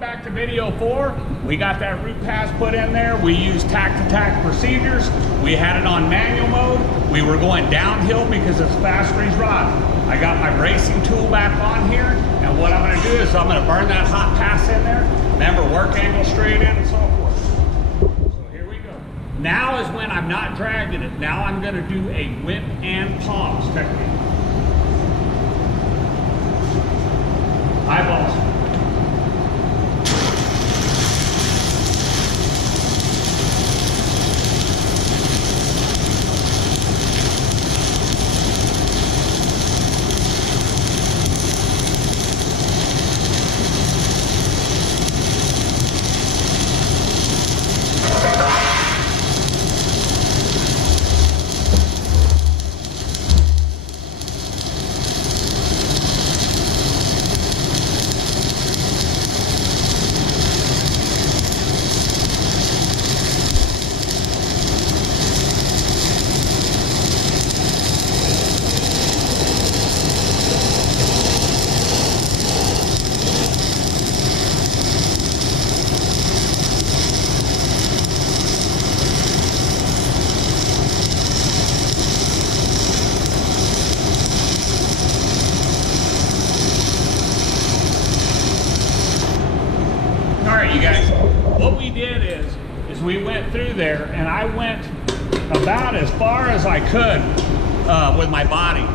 back to video 4. We got that root pass put in there. We used tack-to-tack procedures. We had it on manual mode. We were going downhill because it's fast freeze rod. I got my bracing tool back on here, and what I'm going to do is I'm going to burn that hot pass in there. Remember, work angle straight in and so forth. So here we go. Now is when I'm not dragging it. Now I'm going to do a whip and pause technique. Eyeballs. You guys, what we did is we went through there, and I went about as far as I could with my body.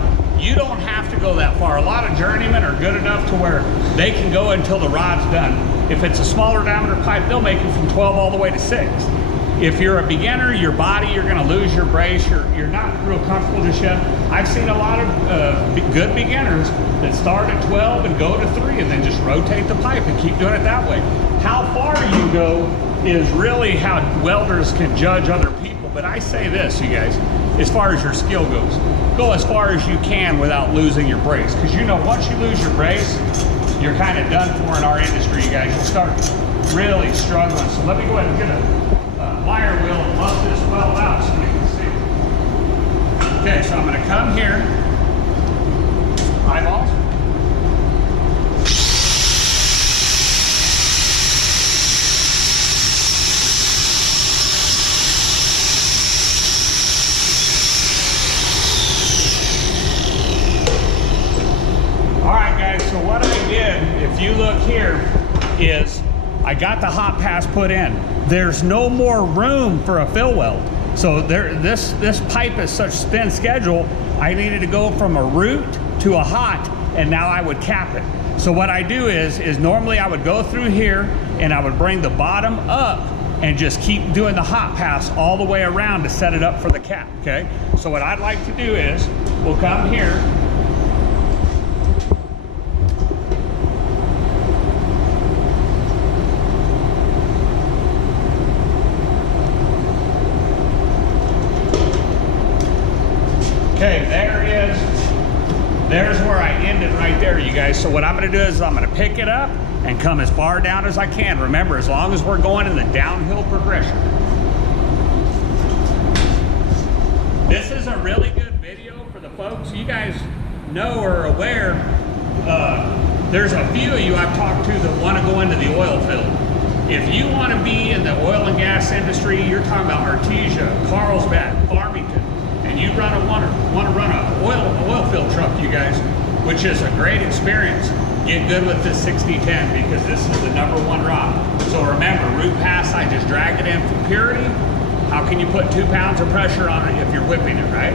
You don't have to go that far. A lot of journeymen are good enough to where they can go until the rod's done. If it's a smaller diameter pipe, they'll make it from 12 all the way to 6. If you're a beginner, your body, you're going to lose your brace. You're not real comfortable just yet. I've seen a lot of good beginners that start at 12 and go to 3 and then just rotate the pipe and keep doing it that way. How far you go is really how welders can judge other people. But I say this, you guys, as far as your skill goes, go as far as you can without losing your brace. Because you know, once you lose your brace, you're kind of done for in our industry, you guys. You'll start really struggling. So let me go ahead and get a wire wheel and bust this weld out so you can see. Okay, so I'm going to come here, eyeballs. All right, guys, so what I did, if you look here, is I got the hot pass put in. There's no more room for a fill weld. So this pipe is such thin schedule, I needed to go from a root to a hot, and now I would cap it. So what I do is normally I would go through here and I would bring the bottom up and just keep doing the hot pass all the way around to set it up for the cap, okay? So what I'd like to do is, we'll come here, okay, there's where I ended right there, you guys. So what I'm gonna do is I'm gonna pick it up and come as far down as I can. Remember, as long as we're going in the downhill progression. This is a really good video for the folks. You guys know or are aware, there's a few of you I've talked to that wanna go into the oil field. If you wanna be in the oil and gas industry, you're talking about Artesia, Carlsbad, Farmington, and you want to run an oil field truck, you guys, which is a great experience, get good with this 6010 because this is the #1 rod. So remember, root pass, I just drag it in for purity. How can you put 2 pounds of pressure on it if you're whipping it, right?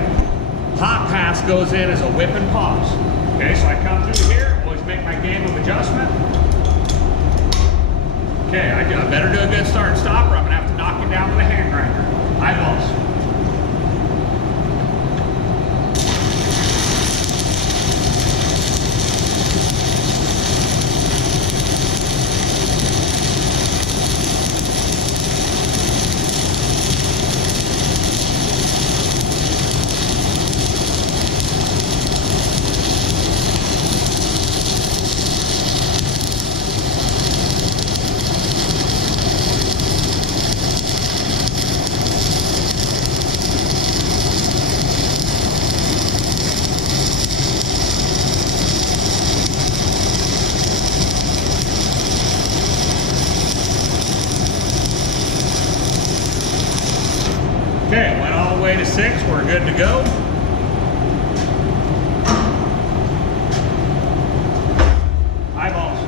Hot pass goes in as a whip and pause. Okay, so I come through here, always make my game of adjustment. Okay, I better do a good start and stop or I'm gonna have to knock it down with a hand grinder. Eyeballs. way to 6, we're good to go. Eyeballs.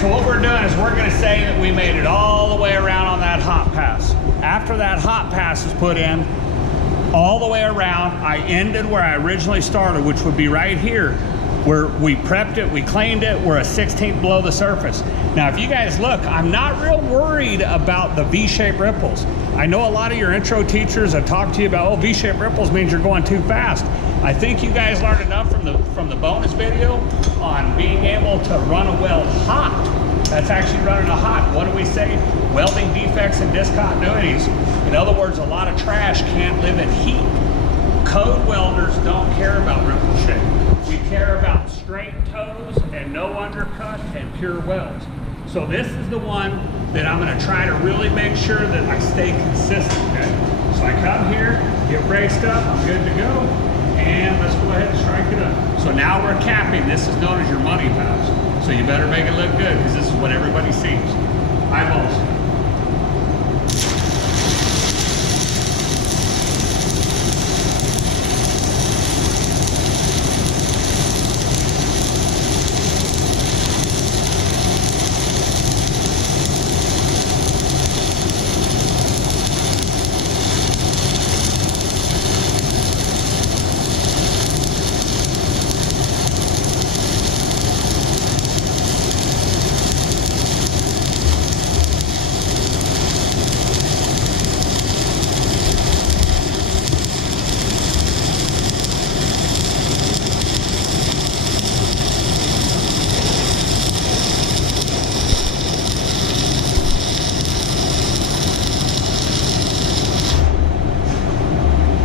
So what we're doing is we're going to say that we made it all the way around on that hot pass. After that hot pass is put in, all the way around, I ended where I originally started, which would be right here, where we prepped it, we cleaned it, we're a 16th below the surface. Now, if you guys look, I'm not real worried about the V-shaped ripples. I know a lot of your intro teachers have talked to you about, oh, V-shaped ripples means you're going too fast. I think you guys learned enough from the bonus video on being able to run a weld hot. That's actually running a hot. What do we say? Welding defects and discontinuities. In other words, a lot of trash can't live in heat. Code welders don't care about ripple shape. We care about straight toes and no undercut and pure welds. So this is the one that I'm going to try to really make sure that I stay consistent, okay? So I come here, get braced up, I'm good to go. And let's go ahead and strike it up. So now we're capping. This is known as your money pass. So you better make it look good because this is what everybody sees. Eyeballs.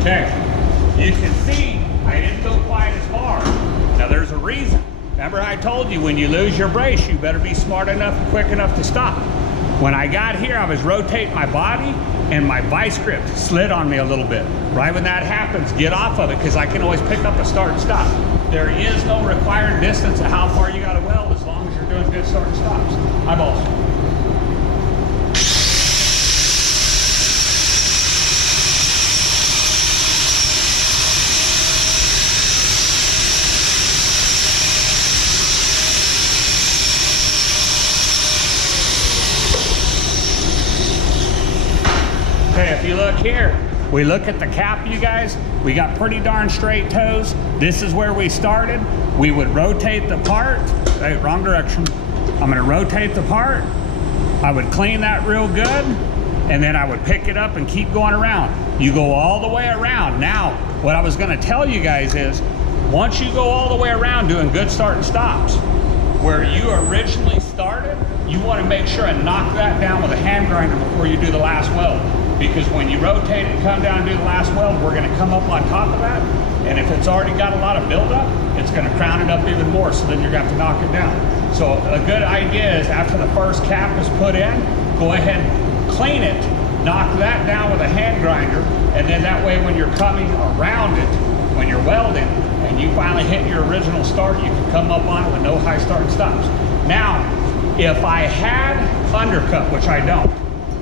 Okay, you can see I didn't go quite as far. Now there's a reason. Remember I told you when you lose your brace, you better be smart enough and quick enough to stop. When I got here, I was rotating my body and my vice grip slid on me a little bit. Right when that happens, get off of it because I can always pick up a start and stop. There is no required distance of how far you got to weld as long as you're doing good start and stops. Eyeballs. Okay, if you look here, we look at the cap, you guys, we got pretty darn straight toes. This is where we started. We would rotate the part, hey, wrong direction. I'm gonna rotate the part. I would clean that real good, and then I would pick it up and keep going around. You go all the way around. Now, what I was gonna tell you guys is, once you go all the way around doing good start and stops, where you originally started, you wanna make sure and knock that down with a hand grinder before you do the last weld. Because when you rotate and come down and do the last weld, we're gonna come up on top of that. And if it's already got a lot of buildup, it's gonna crown it up even more, so then you're gonna have to knock it down. So a good idea is after the first cap is put in, go ahead, clean it, knock that down with a hand grinder, and then that way when you're coming around it, when you're welding, and you finally hit your original start, you can come up on it with no high start and stops. Now, if I had undercut, which I don't,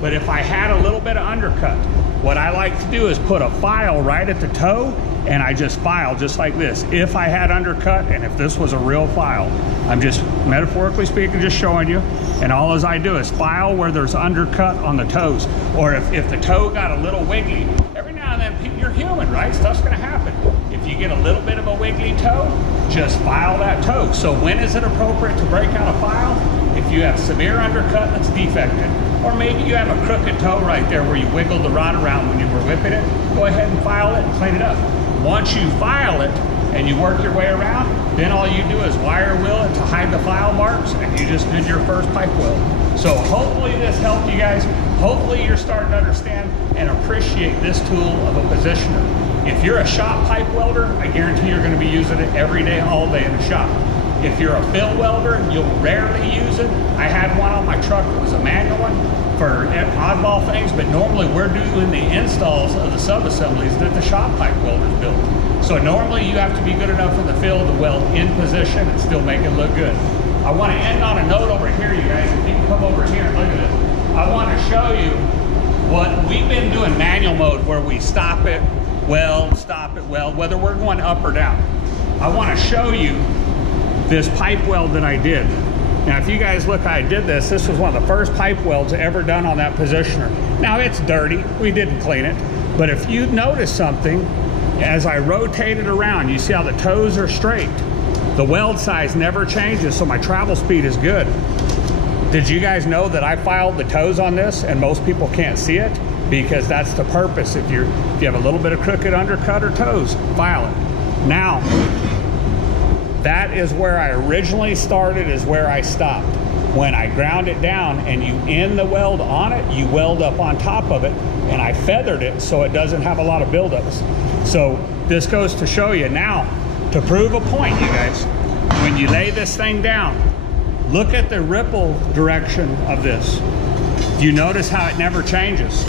but if I had a little bit of undercut, what I like to do is put a file right at the toe, and I just file just like this. If I had undercut, and if this was a real file, I'm just metaphorically speaking, just showing you, and all as I do is file where there's undercut on the toes. Or if the toe got a little wiggly, every now and then, you're human, right? Stuff's gonna happen. If you get a little bit of a wiggly toe, just file that toe. So when is it appropriate to break out a file? If you have severe undercut that's defected, or maybe you have a crooked toe right there where you wiggled the rod around when you were whipping it, go ahead and file it and clean it up. Once you file it and you work your way around, then all you do is wire wheel it to hide the file marks, and you just did your first pipe weld. So hopefully this helped you guys. Hopefully you're starting to understand and appreciate this tool of a positioner. If you're a shop pipe welder, I guarantee you're going to be using it every day, all day in the shop. If you're a fill welder, you'll rarely use it. I had one on my truck that was a manual one for oddball things, but normally we're doing the installs of the sub-assemblies that the shop pipe welders build. So normally you have to be good enough in the field to weld in position and still make it look good. I want to end on a note over here, you guys. If you can come over here and look at this. I want to show you what we've been doing manual mode, where we stop it, weld, whether we're going up or down. I want to show you this pipe weld that I did. Now, if you guys look, I did this. This was one of the first pipe welds ever done on that positioner. Now, it's dirty. We didn't clean it. But if you notice something, as I rotate it around, you see how the toes are straight. The weld size never changes, so my travel speed is good. Did you guys know that I filed the toes on this and most people can't see it? Because that's the purpose. If you have a little bit of crooked undercut or toes, file it. Now, that is where I originally started, is where I stopped. When I ground it down and you end the weld on it, you weld up on top of it, and I feathered it so it doesn't have a lot of buildups. So this goes to show you now, to prove a point, you guys, when you lay this thing down, look at the ripple direction of this. Do you notice how it never changes?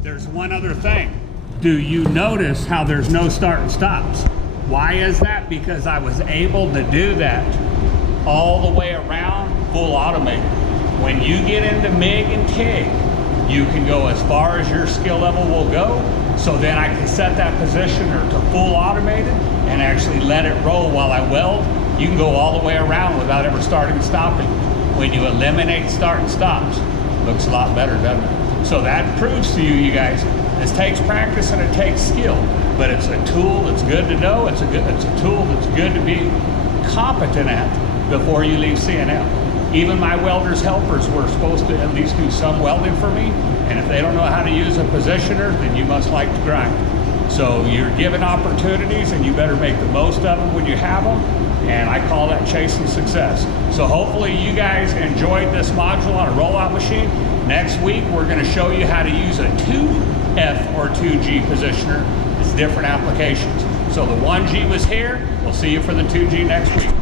There's one other thing. Do you notice how there's no start and stops? Why is that? Because I was able to do that all the way around, full automated. When you get into MIG and TIG, you can go as far as your skill level will go. So then I can set that positioner to full automated and actually let it roll while I weld. You can go all the way around without ever starting and stopping. When you eliminate start and stops, it looks a lot better, doesn't it? So that proves to you, you guys, this takes practice and it takes skill, but it's a tool that's good to know. It's a tool that's good to be competent at before you leave C&M. Even my welder's helpers were supposed to at least do some welding for me, and if they don't know how to use a positioner, then you must like to grind. So you're given opportunities and you better make the most of them when you have them, and I call that chasing success. So hopefully you guys enjoyed this module on a rollout machine. Next week we're going to show you how to use a 2F or 2G positioner. It's different applications. So the 1G was here. We'll see you for the 2G next week.